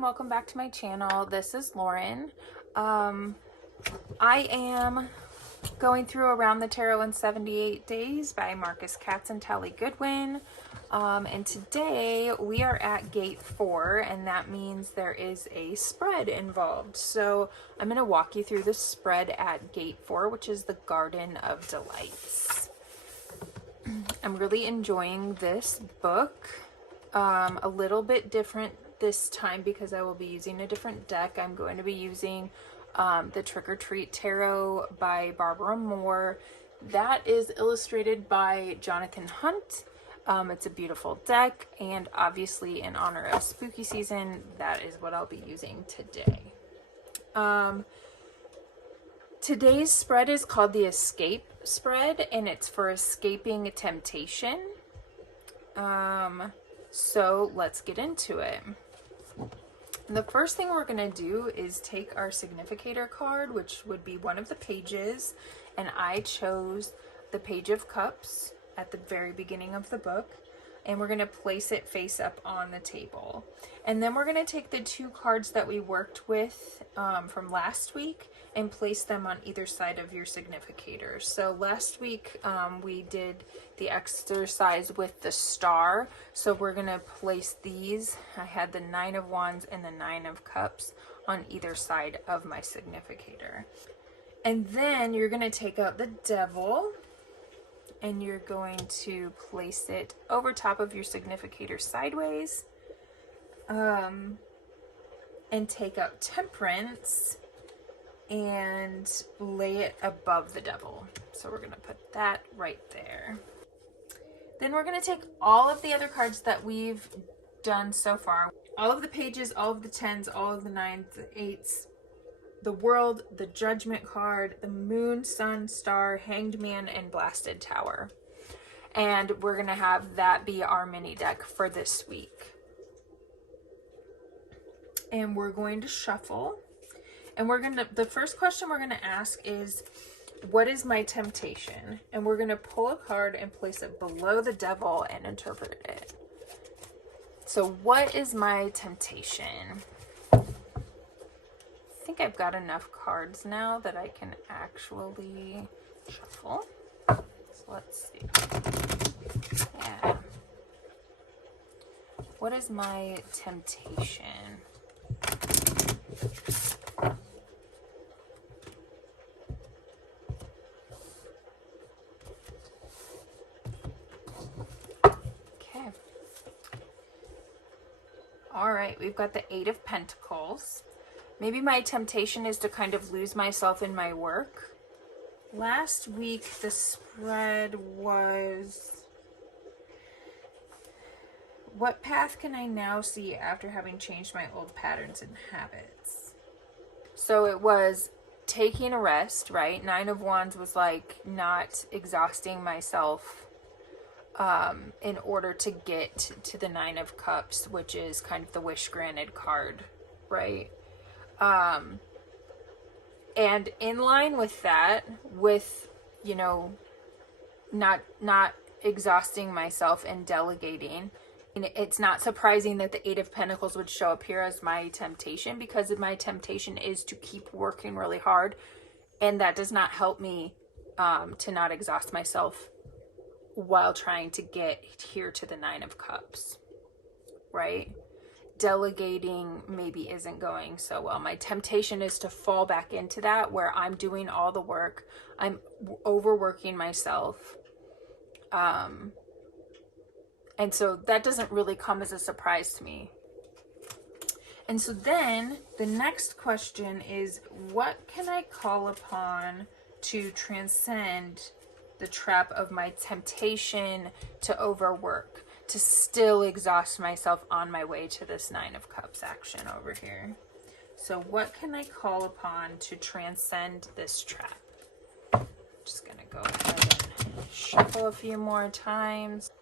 everyone, welcome back to my channel. This is Lauren. I am going through Around the Tarot in 78 Days by Katz and Tali Goodwin. And today we are at gate 4, and that means there is a spread involved. So I'm going to walk you through the spread at gate 4, which is the Garden of Delights. I'm really enjoying this book. A little bit different this time because I will be using a different deck. I'm going to be using the Trick or Treat Tarot by Barbara Moore. That is illustrated by Jonathan Hunt. It's a beautiful deck, and obviously in honor of spooky season, that is what I'll be using today. Today's spread is called the Escape Spread, and it's for escaping temptation. So let's get into it. The first thing we're going to do is take our significator card, which would be one of the pages, and I chose the Page of Cups at the very beginning of the book, and we're going to place it face up on the table. And then we're going to take the two cards that we worked with from last week and place them on either side of your significator. So last week we did the exercise with the star, so we're going to place these. I had the 9 of Wands and the 9 of Cups on either side of my significator. And then you're going to take out the Devil, and you're going to place it over top of your significator sideways, and take out Temperance and lay it above the Devil. So we're going to put that right there. Then we're going to take all of the other cards that we've done so far, all of the pages, all of the 10s, all of the 9s, the 8s, the World, the Judgment card, the Moon, Sun, Star, Hanged Man, and Blasted Tower. And we're going to have that be our mini deck for this week. And we're going to shuffle. And the first question we're going to ask is, what is my temptation? And we're going to pull a card and place it below the Devil and interpret it. So what is my temptation? I think I've got enough cards now that I can actually shuffle. So let's see. Yeah. What is my temptation? Okay. All right, we've got the 8 of Pentacles. Maybe my temptation is to kind of lose myself in my work. Last week, the spread was, what path can I now see after having changed my old patterns and habits? So it was taking a rest, right? 9 of Wands was like not exhausting myself in order to get to the 9 of Cups, which is kind of the wish granted card, right? And in line with that, with, you know, not exhausting myself and delegating, and it's not surprising that the 8 of Pentacles would show up here as my temptation, because my temptation is to keep working really hard, and that does not help me to not exhaust myself while trying to get here to the 9 of Cups, right? Delegating maybe isn't going so well. My temptation is to fall back into that, where I'm doing all the work, I'm overworking myself, and so that doesn't really come as a surprise to me. And so then the next question is, what can I call upon to transcend the trap of my temptation to overwork, to still exhaust myself on my way to this 9 of Cups action over here? So what can I call upon to transcend this trap? I'm just going to go ahead and shuffle a few more times.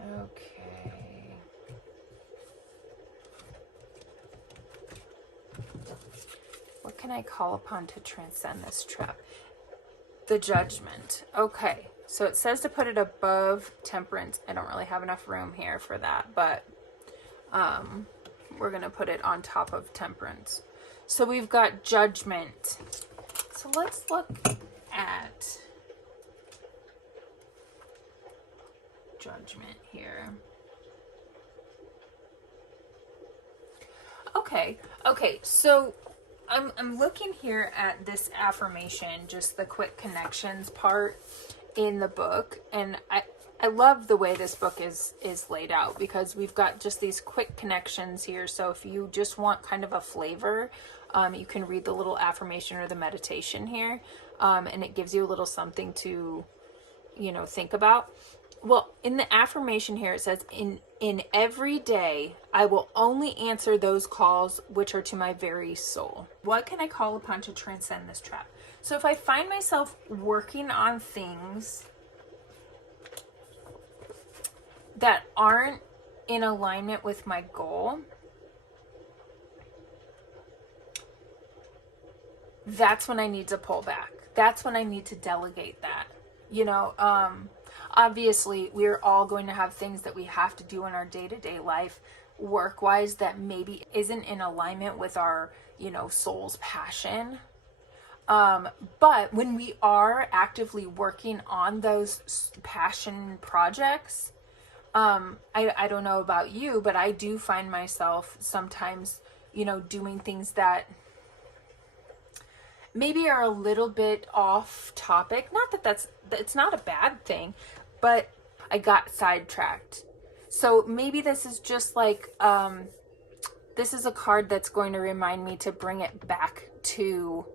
Okay. What can I call upon to transcend this trap? The Judgment. Okay, so it says to put it above Temperance. I don't really have enough room here for that, but we're going to put it on top of Temperance. So we've got Judgment. So let's look at Judgment here. Okay, so I'm looking here at this affirmation, just the quick connections part in the book, and I love the way this book is laid out, because we've got just these quick connections here. So if you just want kind of a flavor, you can read the little affirmation or the meditation here, and it gives you a little something to, think about. Well, in the affirmation here, it says, in every day, I will only answer those calls which are to my very soul. What can I call upon to transcend this trap? So if I find myself working on things that aren't in alignment with my goal, that's when I need to pull back. That's when I need to delegate that. Obviously, we're all going to have things that we have to do in our day-to-day life, work-wise, that maybe isn't in alignment with our, soul's passion. But when we are actively working on those passion projects, I don't know about you, but I do find myself sometimes, doing things that maybe are a little bit off topic. Not that it's not a bad thing, but I got sidetracked. So maybe this is just like, this is a card that's going to remind me to bring it back to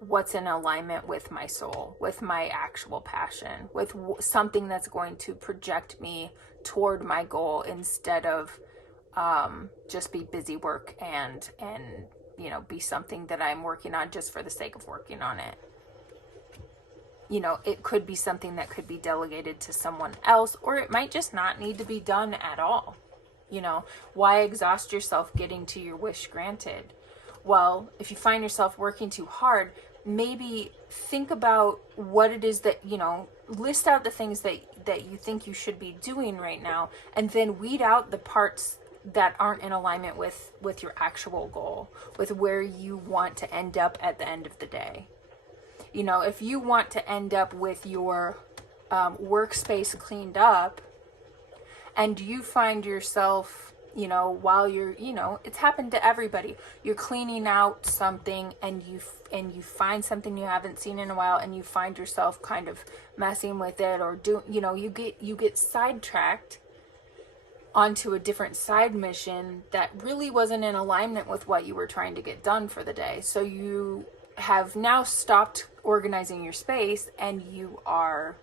what's in alignment with my soul, with my actual passion, with something that's going to project me toward my goal, instead of just be busy work and be something that I'm working on just for the sake of working on it. It could be something that could be delegated to someone else, or it might just not need to be done at all. Why exhaust yourself getting to your wish granted? Well, if you find yourself working too hard, maybe think about what it is that, list out the things that you think you should be doing right now, and then weed out the parts that aren't in alignment with your actual goal, with where you want to end up at the end of the day. If you want to end up with your workspace cleaned up, and you find yourself, while you're, it's happened to everybody. You're cleaning out something, and you find something you haven't seen in a while, and you find yourself kind of messing with it, or you get sidetracked onto a different side mission that really wasn't in alignment with what you were trying to get done for the day. So you have now stopped organizing your space, and you are,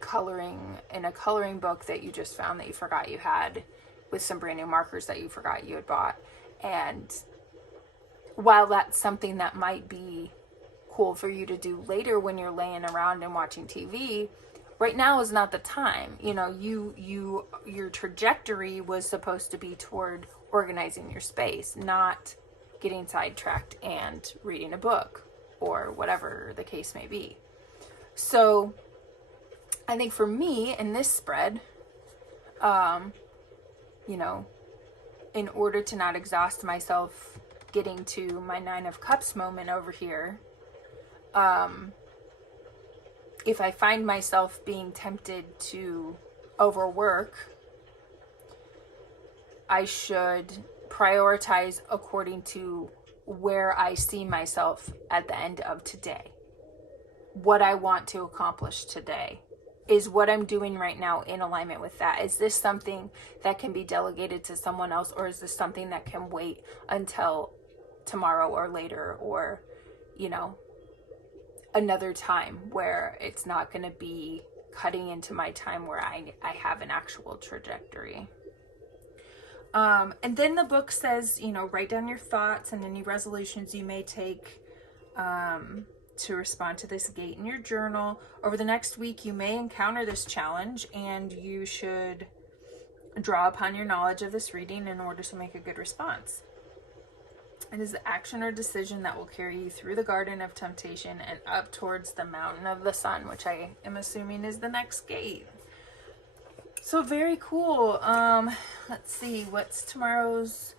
coloring in a coloring book that you just found that you forgot you had, with some brand new markers that you forgot you had bought. And while that's something that might be cool for you to do later when you're laying around and watching TV, right now is not the time. Your trajectory was supposed to be toward organizing your space, not getting sidetracked and reading a book, or whatever the case may be. So I think for me in this spread, in order to not exhaust myself getting to my 9 of Cups moment over here, if I find myself being tempted to overwork, I should prioritize according to where I see myself at the end of today. What I want to accomplish today. Is what I'm doing right now in alignment with that? Is this something that can be delegated to someone else, or is this something that can wait until tomorrow or later, or, another time where it's not going to be cutting into my time where I have an actual trajectory? And then the book says, write down your thoughts and any resolutions you may take to respond to this gate in your journal. Over the next week, you may encounter this challenge, and you should Draw upon your knowledge of this reading in order to make a good response. It is the action or decision that will carry you through the garden of temptation and up towards the mountain of the sun, which I am assuming is the next gate. So very cool. Let's see, what's tomorrow's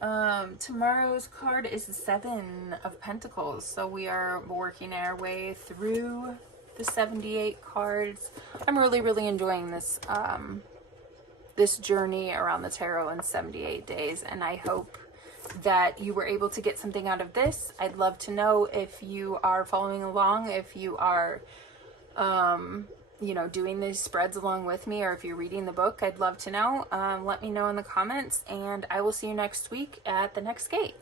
card is the 7 of Pentacles. So we are working our way through the 78 cards. I'm really enjoying this this journey around the tarot in 78 days, and I hope that you were able to get something out of this. I'd love to know if you are following along, if you are you know, doing these spreads along with me, or if you're reading the book. I'd love to know. Let me know in the comments, and I will see you next week at the next gate.